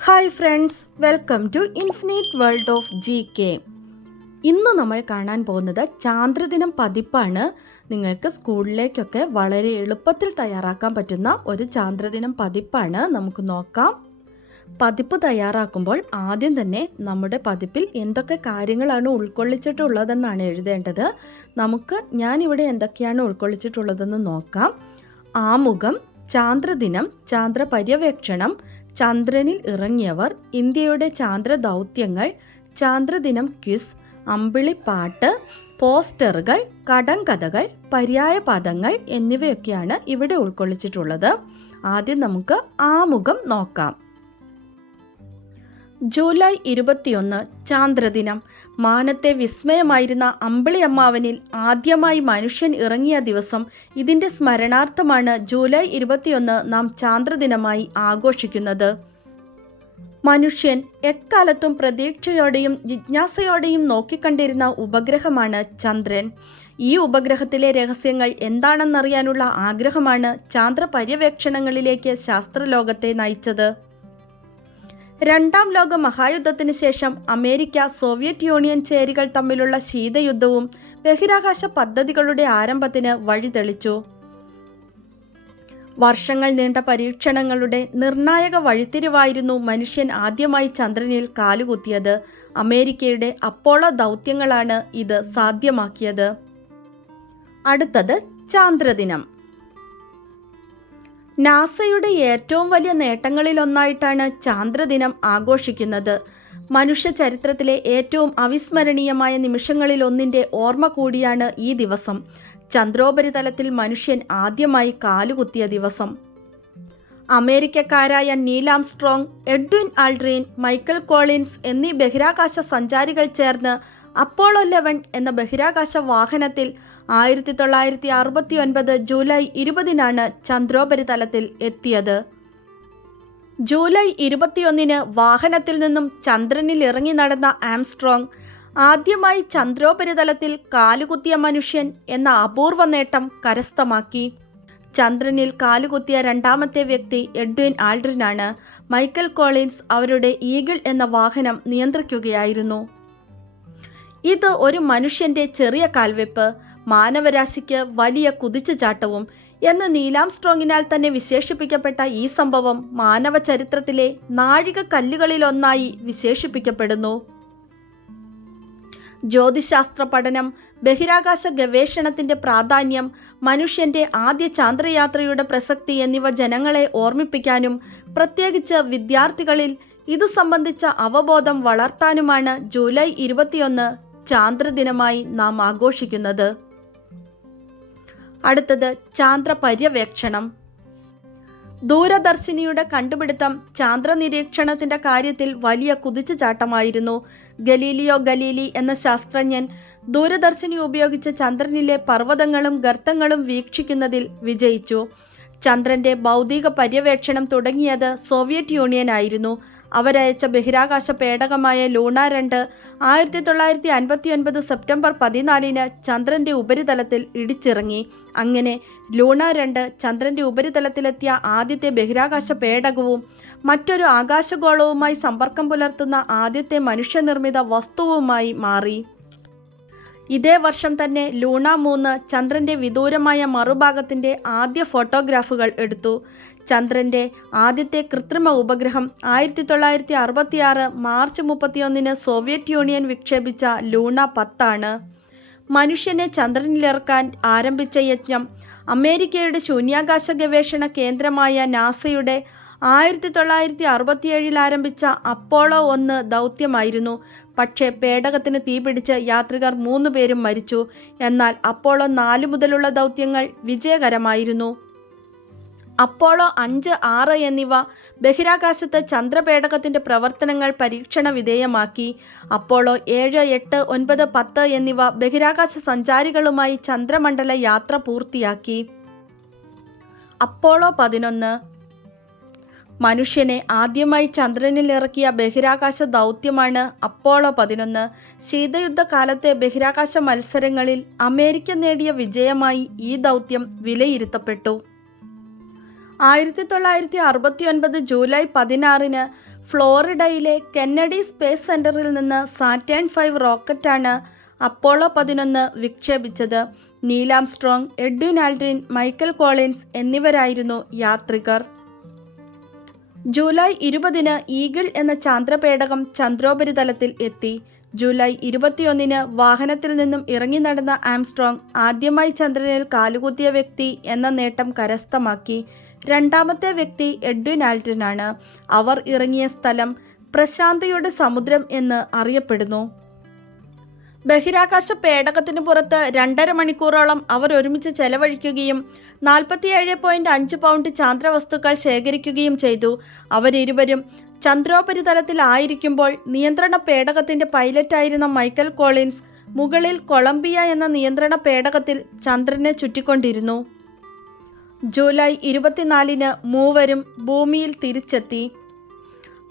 Hi friends welcome to infinite world of G K. ഇന്ന് നമ്മൾ കാണാൻ പോകുന്നത് ചാന്ദ്രദിനം പതിപ്പാണ്. നിങ്ങൾക്ക് സ്കൂളിലേക്കൊക്കെ വളരെ എളുപ്പത്തിൽ തയ്യാറാക്കാൻ പറ്റുന്ന ഒരു ചാന്ദ്രദിനം പതിപ്പാണ്. നമുക്ക് നോക്കാം. പതിപ്പ് തയ്യാറാക്കുമ്പോൾ ആദ്യം തന്നെ നമ്മുടെ പതിപ്പിൽ എന്തൊക്കെ കാര്യങ്ങളാണ് ഉൾക്കൊള്ളിച്ചിട്ടുള്ളതെന്നാണ് എഴുതേണ്ടത്. നമുക്ക് ഞാനിവിടെ എന്തൊക്കെയാണ് ഉൾക്കൊള്ളിച്ചിട്ടുള്ളതെന്ന് നോക്കാം. ആമുഖം ചാന്ദ്രദിനം ചാന്ദ്ര പര്യവേക്ഷണം ചന്ദ്രനിൽ ഇറങ്ങിയവർ ഇന്ത്യയുടെ ചാന്ദ്ര ദൗത്യങ്ങൾ ചാന്ദ്രദിനം ക്വിസ് അമ്പിളിപ്പാട്ട് പോസ്റ്ററുകൾ കടങ്കഥകൾ പര്യായപദങ്ങൾ എന്നിവയൊക്കെയാണ് ഇവിടെ ഉൾക്കൊള്ളിച്ചിട്ടുള്ളത്. ആദ്യം നമുക്ക് ആമുഖം നോക്കാം. ജൂലൈ ഇരുപത്തിയൊന്ന് ചാന്ദ്രദിനം. മാനത്തെ വിസ്മയമായിരുന്ന അമ്പിളി അമ്മാവനിൽ ആദ്യമായി മനുഷ്യൻ ഇറങ്ങിയ ദിവസം ഇതിന്റെ സ്മരണാർത്ഥമാണ് ജൂലൈ ഇരുപത്തിയൊന്ന് നാം ചാന്ദ്രദിനമായി ആഘോഷിക്കുന്നത്. മനുഷ്യൻ എക്കാലത്തും പ്രതീക്ഷയോടെയും ജിജ്ഞാസയോടെയും നോക്കിക്കണ്ടിരുന്ന ഉപഗ്രഹമാണ് ചന്ദ്രൻ. ഈ ഉപഗ്രഹത്തിലെ രഹസ്യങ്ങൾ എന്താണെന്നറിയാനുള്ള ആഗ്രഹമാണ് ചാന്ദ്ര പര്യവേക്ഷണങ്ങളിലേക്ക് ശാസ്ത്രലോകത്തെ നയിച്ചത്. രണ്ടാം ലോക മഹായുദ്ധത്തിന് ശേഷം അമേരിക്ക സോവിയറ്റ് യൂണിയൻ ചേരികൾ തമ്മിലുള്ള ശീതയുദ്ധവും ബഹിരാകാശ പദ്ധതികളുടെ ആരംഭത്തിന് വഴിതെളിച്ചു. വർഷങ്ങൾ നീണ്ട പരീക്ഷണങ്ങളുടെ നിർണായക വഴിത്തിരിവായിരുന്നു മനുഷ്യൻ ആദ്യമായി ചന്ദ്രനിൽ കാലുകുത്തിയത്. അമേരിക്കയുടെ അപ്പോളോ ദൗത്യങ്ങളാണ് ഇത് സാധ്യമാക്കിയത്. അടുത്തത് ചാന്ദ്രദിനം. നാസയുടെ ഏറ്റവും വലിയ നേട്ടങ്ങളിലൊന്നായിട്ടാണ് ചാന്ദ്രദിനം ആഘോഷിക്കുന്നത്. മനുഷ്യ ചരിത്രത്തിലെ ഏറ്റവും അവിസ്മരണീയമായ നിമിഷങ്ങളിലൊന്നിന്റെ ഓർമ്മ കൂടിയാണ് ഈ ദിവസം. ചന്ദ്രോപരിതലത്തിൽ മനുഷ്യൻ ആദ്യമായി കാലുകുത്തിയ ദിവസം. അമേരിക്കക്കാരായ Neil Armstrong Edwin Aldrin Michael Collins എന്നീ ബഹിരാകാശ സഞ്ചാരികൾ ചേർന്ന് അപ്പോളോ ലെവൻ എന്ന ബഹിരാകാശ വാഹനത്തിൽ ആയിരത്തി തൊള്ളായിരത്തി അറുപത്തി ഒൻപത് ജൂലൈ ഇരുപതിനാണ് ചന്ദ്രോപരിതലത്തിൽ എത്തിയത്. ജൂലൈ ഇരുപത്തിയൊന്നിന് വാഹനത്തിൽ നിന്നും ചന്ദ്രനിൽ ഇറങ്ങി നടന്ന ആംസ്ട്രോങ് ആദ്യമായി ചന്ദ്രോപരിതലത്തിൽ കാലുകുത്തിയ മനുഷ്യൻ എന്ന അപൂർവ നേട്ടം കരസ്ഥമാക്കി. ചന്ദ്രനിൽ കാലുകുത്തിയ രണ്ടാമത്തെ വ്യക്തി എഡ്വിൻ ആൾഡ്രിനാണ്. മൈക്കൽ കോളിൻസ് അവരുടെ ഈഗിൾ എന്ന വാഹനം നിയന്ത്രിക്കുകയായിരുന്നു. ഇത് ഒരു മനുഷ്യന്റെ ചെറിയ കാൽവെപ്പ്. മാനവരാശിക്ക് വലിയ കുതിച്ചുചാട്ടവും എന്ന് നീലാം സ്ട്രോങ്ങിനാൽ തന്നെ വിശേഷിപ്പിക്കപ്പെട്ട ഈ സംഭവം മാനവ ചരിത്രത്തിലെ നാഴിക കല്ലുകളിലൊന്നായി വിശേഷിപ്പിക്കപ്പെടുന്നു. ജ്യോതിശാസ്ത്ര പഠനം ബഹിരാകാശ ഗവേഷണത്തിന്റെ പ്രാധാന്യം മനുഷ്യന്റെ ആദ്യ ചാന്ദ്രയാത്രയുടെ പ്രസക്തി എന്നിവ ജനങ്ങളെ ഓർമ്മിപ്പിക്കാനും പ്രത്യേകിച്ച് വിദ്യാർത്ഥികളിൽ ഇത് സംബന്ധിച്ച അവബോധം വളർത്താനുമാണ് ജൂലൈ ഇരുപത്തിയൊന്ന് ചാന്ദ്രദിനമായി നാം ആഘോഷിക്കുന്നത്. അടുത്തത് ചാന്ദ്ര പര്യവേക്ഷണം ദൂരദർശിനിയുടെ കണ്ടുപിടുത്തം ചാന്ദ്ര നിരീക്ഷണത്തിന്റെ കാര്യത്തിൽ വലിയ കുതിച്ചുചാട്ടമായിരുന്നു. ഗലീലിയോ ഗലീലി എന്ന ശാസ്ത്രജ്ഞൻ ദൂരദർശിനി ഉപയോഗിച്ച് ചന്ദ്രനിലെ പർവതങ്ങളും ഗർത്തങ്ങളും വീക്ഷിക്കുന്നതിൽ വിജയിച്ചു. ചന്ദ്രന്റെ ഭൗതിക പര്യവേക്ഷണം തുടങ്ങിയത് സോവിയറ്റ് യൂണിയൻ ആയിരുന്നു അവരയച്ച ബഹിരാകാശ പേടകമായ ലൂണ രണ്ട് ആയിരത്തി തൊള്ളായിരത്തി അൻപത്തി ഒൻപത് സെപ്റ്റംബർ പതിനാലിന് ചന്ദ്രന്റെ ഉപരിതലത്തിൽ ഇടിച്ചിറങ്ങി. അങ്ങനെ ലൂണ രണ്ട് ചന്ദ്രന്റെ ഉപരിതലത്തിലെത്തിയ ആദ്യത്തെ ബഹിരാകാശ പേടകവും മറ്റൊരു ആകാശഗോളവുമായി സമ്പർക്കം പുലർത്തുന്ന ആദ്യത്തെ മനുഷ്യനിർമ്മിത വസ്തുവുമായി മാറി. ഇതേ വർഷം തന്നെ ലൂണ മൂന്ന് ചന്ദ്രന്റെ വിദൂരമായ മറുഭാഗത്തിന്റെ ആദ്യ ഫോട്ടോഗ്രാഫുകൾ എടുത്തു. ചന്ദ്രന്റെ ആദ്യത്തെ കൃത്രിമ ഉപഗ്രഹം ആയിരത്തി തൊള്ളായിരത്തി അറുപത്തിയാറ് മാർച്ച് മുപ്പത്തിയൊന്നിന് സോവിയറ്റ് യൂണിയൻ വിക്ഷേപിച്ച ലൂണ പത്താണ്. മനുഷ്യനെ ചന്ദ്രനിലിറക്കാൻ ആരംഭിച്ച യജ്ഞം അമേരിക്കയുടെ ശൂന്യാകാശ ഗവേഷണ കേന്ദ്രമായ നാസയുടെ ആയിരത്തി തൊള്ളായിരത്തി അറുപത്തിയേഴിൽ ആരംഭിച്ച അപ്പോളോ ഒന്ന് ദൗത്യമായിരുന്നു. പക്ഷേ പേടകത്തിന് തീപിടിച്ച് യാത്രികർ മൂന്ന് പേരും മരിച്ചു. എന്നാൽ അപ്പോളോ നാല് മുതലുള്ള ദൗത്യങ്ങൾ വിജയകരമായിരുന്നു. അപ്പോളോ അഞ്ച് ആറ് എന്നിവ ബഹിരാകാശത്ത് ചന്ദ്രപേടകത്തിന്റെ പ്രവർത്തനങ്ങൾ പരീക്ഷണ വിധേയമാക്കി അപ്പോളോ ഏഴ് എട്ട് ഒൻപത് പത്ത് എന്നിവ ബഹിരാകാശ സഞ്ചാരികളുമായി ചന്ദ്രമണ്ഡല യാത്ര പൂർത്തിയാക്കി. അപ്പോളോ പതിനൊന്ന്. മനുഷ്യനെ ആദ്യമായി ചന്ദ്രനിൽ ഇറക്കിയ ബഹിരാകാശ ദൗത്യമാണ് അപ്പോളോ പതിനൊന്ന്. ശീതയുദ്ധകാലത്തെ ബഹിരാകാശ മത്സരങ്ങളിൽ അമേരിക്ക നേടിയ വിജയമായി ഈ ദൗത്യം വിലയിരുത്തപ്പെട്ടു. ആയിരത്തി തൊള്ളായിരത്തി അറുപത്തി ഒൻപത് ജൂലൈ പതിനാറിന് ഫ്ലോറിഡയിലെ കെന്നഡി സ്പേസ് സെന്ററിൽ നിന്ന് സാറ്റേൺ ഫൈവ് റോക്കറ്റാണ് അപ്പോളോ പതിനൊന്ന് വിക്ഷേപിച്ചത്. Neil Armstrong Edwin Aldrin Michael Collins എന്നിവരായിരുന്നു യാത്രികർ. ജൂലൈ ഇരുപതിന് ഈഗിൾ എന്ന ചാന്ദ്രപേടകം ചന്ദ്രോപരിതലത്തിൽ എത്തി. ജൂലൈ ഇരുപത്തിയൊന്നിന് വാഹനത്തിൽ നിന്നും ഇറങ്ങി നടന്ന ആംസ്ട്രോങ് ആദ്യമായി ചന്ദ്രനിൽ കാലുകുത്തിയ വ്യക്തി എന്ന നേട്ടം കരസ്ഥമാക്കി. രണ്ടാമത്തെ വ്യക്തി എഡ്വിൻ ആൽറ്റനാണ് അവർ ഇറങ്ങിയ സ്ഥലം പ്രശാന്തയുടെ സമുദ്രം എന്ന് അറിയപ്പെടുന്നു. ബഹിരാകാശ പേടകത്തിന് പുറത്ത് രണ്ടര മണിക്കൂറോളം അവർ ഒരുമിച്ച് ചെലവഴിക്കുകയും നാൽപ്പത്തിയേഴ് പോയിന്റ് അഞ്ച് പൗണ്ട് ചാന്ദ്രവസ്തുക്കൾ ശേഖരിക്കുകയും ചെയ്തു. അവരിരുവരും ചന്ദ്രോപരിതലത്തിലായിരിക്കുമ്പോൾ നിയന്ത്രണ പേടകത്തിന്റെ പൈലറ്റായിരുന്ന മൈക്കൽ കോളിൻസ് മുകളിൽ കൊളംബിയ എന്ന നിയന്ത്രണ പേടകത്തിൽ ചന്ദ്രനെ ചുറ്റിക്കൊണ്ടിരുന്നു. ജൂലൈ ഇരുപത്തിനാലിന് മൂവരും ഭൂമിയിൽ തിരിച്ചെത്തി.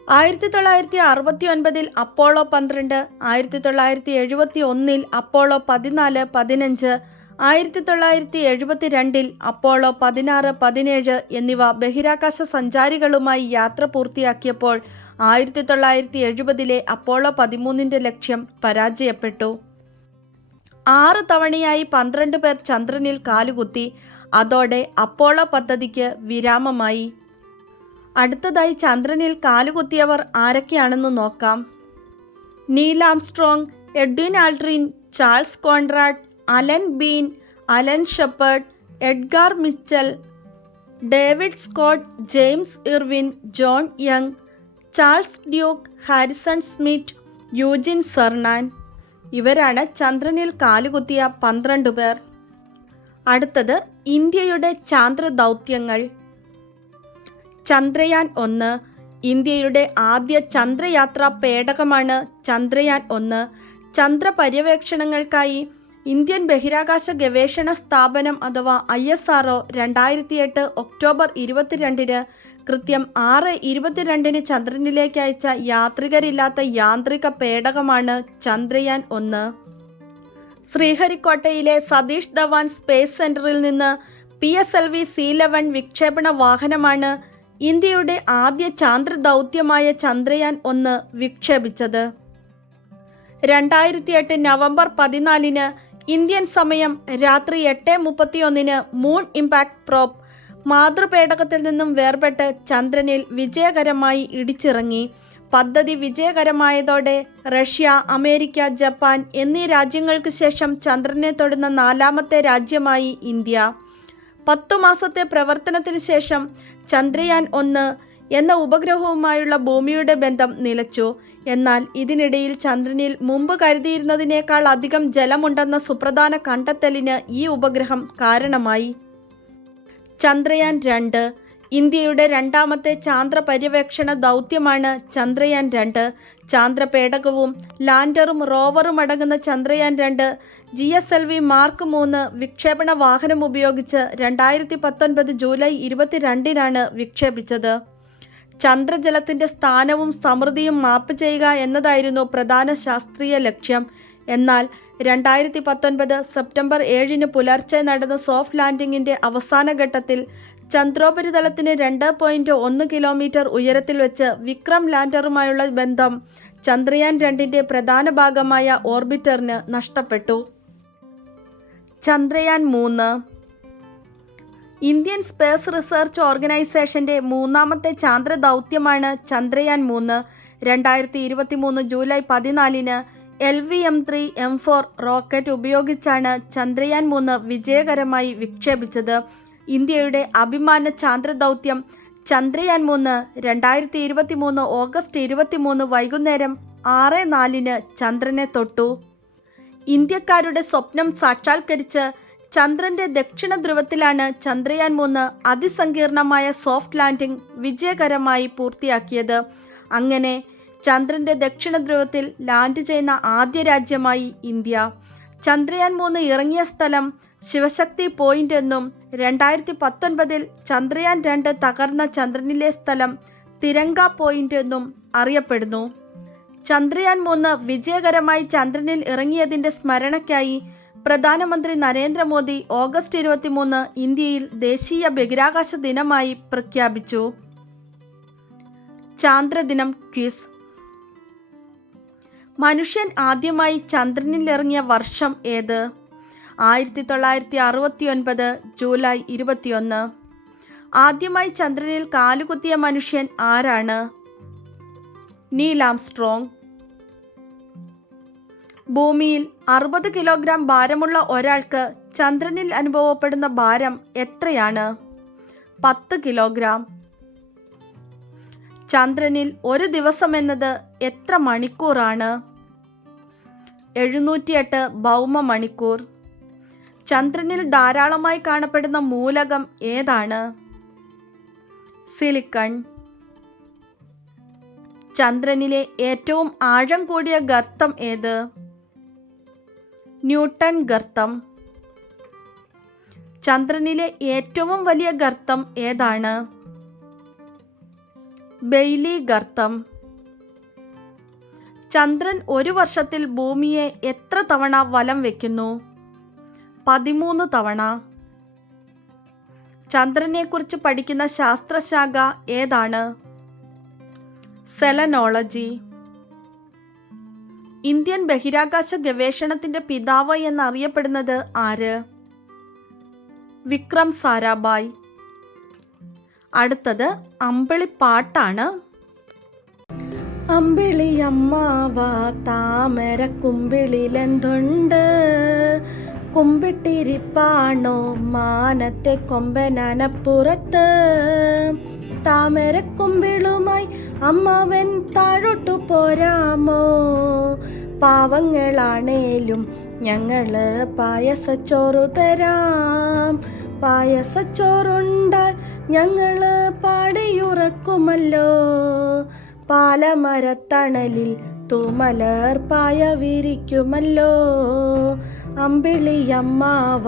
ആയിരത്തി തൊള്ളായിരത്തി അറുപത്തി ഒൻപതിൽ അപ്പോളോ പന്ത്രണ്ട് ആയിരത്തി തൊള്ളായിരത്തി എഴുപത്തി ഒന്നിൽ അപ്പോളോ പതിനാല് പതിനഞ്ച് ആയിരത്തി തൊള്ളായിരത്തി എഴുപത്തി രണ്ടിൽ അപ്പോളോ പതിനാറ് പതിനേഴ് എന്നിവ ബഹിരാകാശ സഞ്ചാരികളുമായി യാത്ര പൂർത്തിയാക്കിയപ്പോൾ ആയിരത്തി തൊള്ളായിരത്തി എഴുപതിലെ അപ്പോളോ പതിമൂന്നിന്റെ ലക്ഷ്യം പരാജയപ്പെട്ടു. ആറ് തവണയായി പന്ത്രണ്ട് പേർ ചന്ദ്രനിൽ കാലുകുത്തി അതോടെ അപ്പോളോ പദ്ധതിക്ക് വിരാമമായി. അടുത്തതായി ചന്ദ്രനിൽ കാലുകുത്തിയവർ ആരൊക്കെയാണെന്ന് നോക്കാം. Neil Armstrong Edwin Aldrin Charles Conrad Alan Bean Alan Shepard Edgar Mitchell David Scott James Irwin John Young Charles Duke Harrison Smith Eugene Cernan. ഇവരാണ് ചന്ദ്രനിൽ കാലുകുത്തിയ പന്ത്രണ്ട് പേർ. അടുത്തത് ഇന്ത്യയുടെ ചാന്ദ്ര ദൗത്യങ്ങൾ ചന്ദ്രയാൻ ഒന്ന് ഇന്ത്യയുടെ ആദ്യ ചന്ദ്രയാത്രാ പേടകമാണ് ചന്ദ്രയാൻ ഒന്ന്. ചന്ദ്ര പര്യവേക്ഷണങ്ങൾക്കായി ഇന്ത്യൻ ബഹിരാകാശ ഗവേഷണ സ്ഥാപനം അഥവാ ഐ എസ് ആർ രണ്ടായിരത്തി എട്ട് ഒക്ടോബർ ഇരുപത്തിരണ്ടിന് കൃത്യം ആറ് ഇരുപത്തിരണ്ടിന് ചന്ദ്രനിലേക്ക് അയച്ച യാത്രികരില്ലാത്ത യാന്ത്രിക പേടകമാണ് ചന്ദ്രയാൻ ഒന്ന്. ശ്രീഹരിക്കോട്ടയിലെ സതീഷ് ധവാൻ സ്പേസ് സെന്ററിൽ നിന്ന് P S L V C eleven വിക്ഷേപണ വാഹനമാണ് ഇന്ത്യയുടെ ആദ്യ ചാന്ദ്ര ദൗത്യമായ ചന്ദ്രയാൻ ഒന്ന് വിക്ഷേപിച്ചത്. രണ്ടായിരത്തി എട്ട് നവംബർ പതിനാലിന് ഇന്ത്യൻ സമയം രാത്രി എട്ട് മുപ്പത്തിയൊന്നിന് മൂൺ ഇമ്പാക്ട് പ്രോപ്പ് മാതൃപേടകത്തിൽ നിന്നും വേർപെട്ട് ചന്ദ്രനിൽ വിജയകരമായി ഇടിച്ചിറങ്ങി. പദ്ധതി വിജയകരമായതോടെ റഷ്യ അമേരിക്ക ജപ്പാൻ എന്നീ രാജ്യങ്ങൾക്ക് ശേഷം ചന്ദ്രനെ തൊടുന്ന നാലാമത്തെ രാജ്യമായി ഇന്ത്യ. പത്തു മാസത്തെ പ്രവർത്തനത്തിന് ശേഷം ചന്ദ്രയാൻ ഒന്ന് എന്ന ഉപഗ്രഹവുമായുള്ള ഭൂമിയുടെ ബന്ധം നിലച്ചു. എന്നാൽ ഇതിനിടയിൽ ചന്ദ്രനിൽ മുമ്പ് കരുതിയിരുന്നതിനേക്കാൾ അധികം ജലമുണ്ടെന്ന സുപ്രധാന കണ്ടെത്തലിന് ഈ ഉപഗ്രഹം കാരണമായി. ചന്ദ്രയാൻ രണ്ട് ഇന്ത്യയുടെ രണ്ടാമത്തെ ചാന്ദ്ര പര്യവേക്ഷണ ദൗത്യമാണ് ചന്ദ്രയാൻ രണ്ട്. ചാന്ദ്ര പേടകവും ലാൻഡറും റോവറും അടങ്ങുന്ന ചന്ദ്രയാൻ രണ്ട്. G S L V mark മൂന്ന് വിക്ഷേപണ വാഹനം ഉപയോഗിച്ച് രണ്ടായിരത്തി പത്തൊൻപത് ജൂലൈ ഇരുപത്തിരണ്ടിനാണ് വിക്ഷേപിച്ചത്. ചന്ദ്രജലത്തിന്റെ സ്ഥാനവും സമൃദ്ധിയും മാപ്പ് ചെയ്യുക എന്നതായിരുന്നു പ്രധാന ശാസ്ത്രീയ ലക്ഷ്യം. എന്നാൽ രണ്ടായിരത്തി പത്തൊൻപത് സെപ്റ്റംബർ ഏഴിന് പുലർച്ചെ നടന്ന സോഫ്റ്റ് ലാൻഡിങ്ങിന്റെ അവസാന ഘട്ടത്തിൽ ചന്ദ്രോപരിതലത്തിന് രണ്ട് പോയിന്റ് ഒന്ന് കിലോമീറ്റർ ഉയരത്തിൽ വെച്ച് വിക്രം ലാൻഡറുമായുള്ള ബന്ധം ചന്ദ്രയാൻ രണ്ടിന്റെ പ്രധാന ഭാഗമായ ഓർബിറ്ററിന് നഷ്ടപ്പെട്ടു. ചന്ദ്രയാൻ മൂന്ന്. ഇന്ത്യൻ സ്പേസ് റിസർച്ച് ഓർഗനൈസേഷന്റെ മൂന്നാമത്തെ ചാന്ദ്ര ദൗത്യമാണ് ചന്ദ്രയാൻ മൂന്ന്. രണ്ടായിരത്തി ഇരുപത്തി മൂന്ന് ജൂലൈ പതിനാലിന് L V M three M four rocket ഉപയോഗിച്ചാണ് ചന്ദ്രയാൻ മൂന്ന് വിജയകരമായി വിക്ഷേപിച്ചത്. ഇന്ത്യയുടെ അഭിമാന ചാന്ദ്ര ദൗത്യം ചന്ദ്രയാൻ മൂന്ന് രണ്ടായിരത്തി ഇരുപത്തി മൂന്ന് ഓഗസ്റ്റ് ഇരുപത്തി മൂന്ന് വൈകുന്നേരം ആറ് നാലിന് ചന്ദ്രനെ തൊട്ടു. ഇന്ത്യക്കാരുടെ സ്വപ്നം സാക്ഷാത്കരിച്ച് ചന്ദ്രന്റെ ദക്ഷിണ ധ്രുവത്തിലാണ് ചന്ദ്രയാൻ മൂന്ന് അതിസങ്കീർണമായ സോഫ്റ്റ് ലാൻഡിംഗ് വിജയകരമായി പൂർത്തിയാക്കിയത്. അങ്ങനെ ചന്ദ്രന്റെ ദക്ഷിണ ധ്രുവത്തിൽ ലാൻഡ് ചെയ്യുന്ന ആദ്യ രാജ്യമായി ഇന്ത്യ. ചന്ദ്രയാൻ മൂന്ന് ഇറങ്ങിയ സ്ഥലം ശിവശക്തി പോയിന്റ് എന്നും രണ്ടായിരത്തി പത്തൊൻപതിൽ ചന്ദ്രയാൻ രണ്ട് തകർന്ന ചന്ദ്രനിലെ സ്ഥലം തിരങ്ക പോയിന്റ് എന്നും അറിയപ്പെടുന്നു. ചന്ദ്രയാൻ മൂന്ന് വിജയകരമായി ചന്ദ്രനിൽ ഇറങ്ങിയതിന്റെ സ്മരണയ്ക്കായി പ്രധാനമന്ത്രി നരേന്ദ്രമോദി ഓഗസ്റ്റ് ഇരുപത്തിമൂന്ന് ഇന്ത്യയിൽ ദേശീയ ബഹിരാകാശ ദിനമായി പ്രഖ്യാപിച്ചു. ചാന്ദ്രദിനം ക്വിസ്. മനുഷ്യൻ ആദ്യമായി ചന്ദ്രനിലിറങ്ങിയ വർഷം ഏത്? ആയിരത്തി തൊള്ളായിരത്തി അറുപത്തി ഒൻപത് ജൂലൈ ഇരുപത്തിയൊന്ന്. ആദ്യമായി ചന്ദ്രനിൽ കാലുകുത്തിയ മനുഷ്യൻ ആരാണ്? നീലാം സ്ട്രോങ് ഭൂമിയിൽ അറുപത് കിലോഗ്രാം ഭാരമുള്ള ഒരാൾക്ക് ചന്ദ്രനിൽ അനുഭവപ്പെടുന്ന ഭാരം എത്രയാണ്? പത്ത് കിലോഗ്രാം. ചന്ദ്രനിൽ ഒരു ദിവസം എന്നത് എത്ര മണിക്കൂറാണ്? എഴുന്നൂറ്റിയെട്ട് ഭൗമ മണിക്കൂർ ചന്ദ്രനിൽ ധാരാളമായി കാണപ്പെടുന്ന മൂലകം ഏതാണ്? സിലിക്കൺ. ചന്ദ്രനിലെ ഏറ്റവും ആഴം കൂടിയ ഗർത്തം ഏത്? ന്യൂട്ടൺ ഗർത്തം. ചന്ദ്രനിലെ ഏറ്റവും വലിയ ഗർത്തം ഏതാണ്? ബെയ്ലി ഗർത്തം. ചന്ദ്രൻ ഒരു വർഷത്തിൽ ഭൂമിയെ എത്ര തവണ വലം വയ്ക്കുന്നു പതിമൂന്ന് തവണ. ചന്ദ്രനെക്കുറിച്ച് പഠിക്കുന്ന ശാസ്ത്രശാഖ ഏതാണ്? സെലനോളജി. ഇന്ത്യൻ ബഹിരാകാശ ഗവേഷണത്തിന്റെ പിതാവ് എന്നറിയപ്പെടുന്നത് ആര്? വിക്രം സാരാഭായ്. അടുത്തത് അമ്പിളിപ്പാട്ടാണ് അമ്പിളി അമ്മാവ താമര കുമ്പിളിലെന്തുണ്ട് കുമ്പിട്ടിരിപ്പാണോ? മാനത്തെ കൊമ്പനാനപ്പുറത്ത്. താമരക്കൊമ്പിളുമായി അമ്മവൻ താഴോട്ടു പോരാമോ? പാവങ്ങളാണേലും ഞങ്ങൾ പായസച്ചോറു തരാം. പായസച്ചോറുണ്ടാൽ ഞങ്ങൾ പാടിയുറക്കുമല്ലോ. പാലമരത്തണലിൽ തൂമലർ പായ വിരിക്കുമല്ലോ അമ്പിളിയമ്മാവ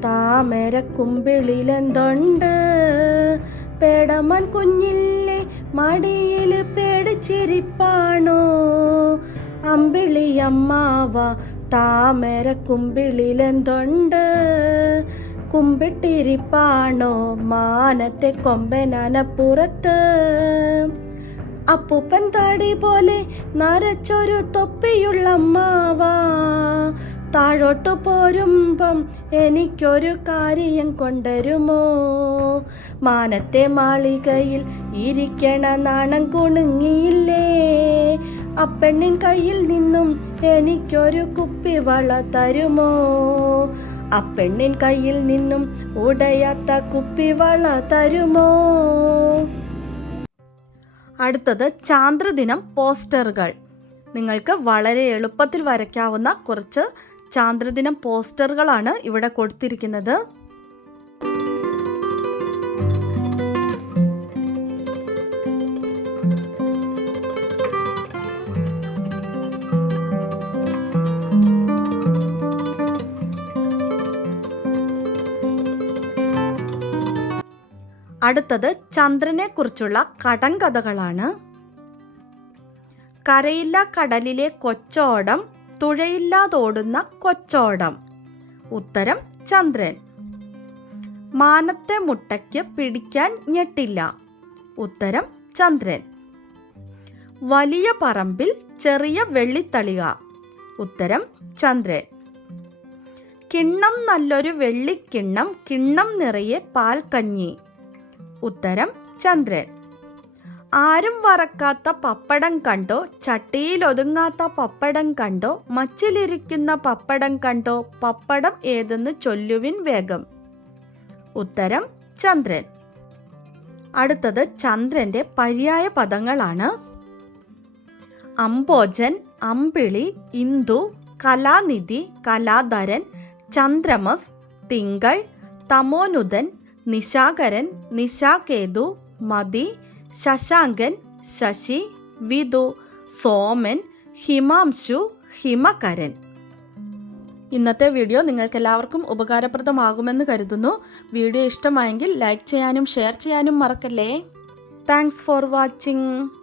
താമര കുമ്പിളിലെന്തുണ്ട്? പേടമൻ കുഞ്ഞില്ലേ മടിയിൽ പേടിച്ചിരിപ്പാണോ? അമ്പിളിയമ്മാവ താമര കുമ്പിളിലെന്തുണ്ട്? കുമ്പിട്ടിരിപ്പാണോ മാനത്തെ കൊമ്പനപ്പുറത്ത് അപ്പൂപ്പൻ താടി പോലെ നരച്ചൊരു തൊപ്പിയുള്ള അമ്മാവാ താഴോട്ടു പോരുമ്പം എനിക്കൊരു കാര്യം കൊണ്ടരുമോ മാനത്തെ മാളികയിൽ ഇരിക്കണ നാണം കുണുങ്ങിയില്ലേ? അപ്പെണ്ണിൻ കയ്യിൽ നിന്നും എനിക്കൊരു കുപ്പി വള തരുമോ? അപ്പെണ്ണിൻ കയ്യിൽ നിന്നും ഉടയാത്ത കുപ്പി വള തരുമോ? അടുത്തത് ചാന്ദ്രദിനം പോസ്റ്ററുകൾ. നിങ്ങൾക്ക് വളരെ എളുപ്പത്തിൽ വരയ്ക്കാവുന്ന കുറച്ച് ചാന്ദ്രദിനം പോസ്റ്ററുകളാണ് ഇവിടെ കൊടുത്തിരിക്കുന്നത്. അടുത്തത് ചന്ദ്രനെ കുറിച്ചുള്ള കടങ്കഥകളാണ്. കരയില്ല കടലിലെ കൊച്ചോടം തുഴയില്ലാതോടുന്ന കൊച്ചോടം. ഉത്തരം ചന്ദ്രൻ. മാനത്തെ മുട്ടയ്ക്ക് പിടിക്കാൻ ഞെട്ടില്ല. ഉത്തരം ചന്ദ്രൻ. വലിയ പറമ്പിൽ ചെറിയ വെള്ളിത്തളിക. ഉത്തരം ചന്ദ്രൻ. കിണ്ണം നല്ലൊരു വെള്ളിക്കിണ്ണം കിണ്ണം നിറയെ പാൽക്കഞ്ഞി. ഉത്തരം ചന്ദ്രൻ. ആരും വറക്കാത്ത പപ്പടം കണ്ടോ? ചട്ടിയിൽ ഒതുങ്ങാത്ത പപ്പടം കണ്ടോ? മച്ചിലിരിക്കുന്ന പപ്പടം കണ്ടോ? പപ്പടം ഏതെന്ന് ചൊല്ലുവിൻ വേഗം. ഉത്തരം ചന്ദ്രൻ. അടുത്തത് ചന്ദ്രന്റെ പര്യായ പദങ്ങളാണ്. അംബോജൻ അമ്പിളി ഇന്ദു കലാനിധി കലാധരൻ ചന്ദ്രമസ് തിങ്കൾ തമോനുദൻ നിശാകരൻ നിശാകേതു മതി ശശാങ്കൻ ശശി വിതു സോമൻ ഹിമാംശു ഹിമകരൻ. ഇന്നത്തെ വീഡിയോ നിങ്ങൾക്ക് എല്ലാവർക്കും ഉപകാരപ്രദമാകുമെന്ന് കരുതുന്നു. വീഡിയോ ഇഷ്ടമായെങ്കിൽ ലൈക്ക് ചെയ്യാനും ഷെയർ ചെയ്യാനും മറക്കല്ലേ. Thanks for watching.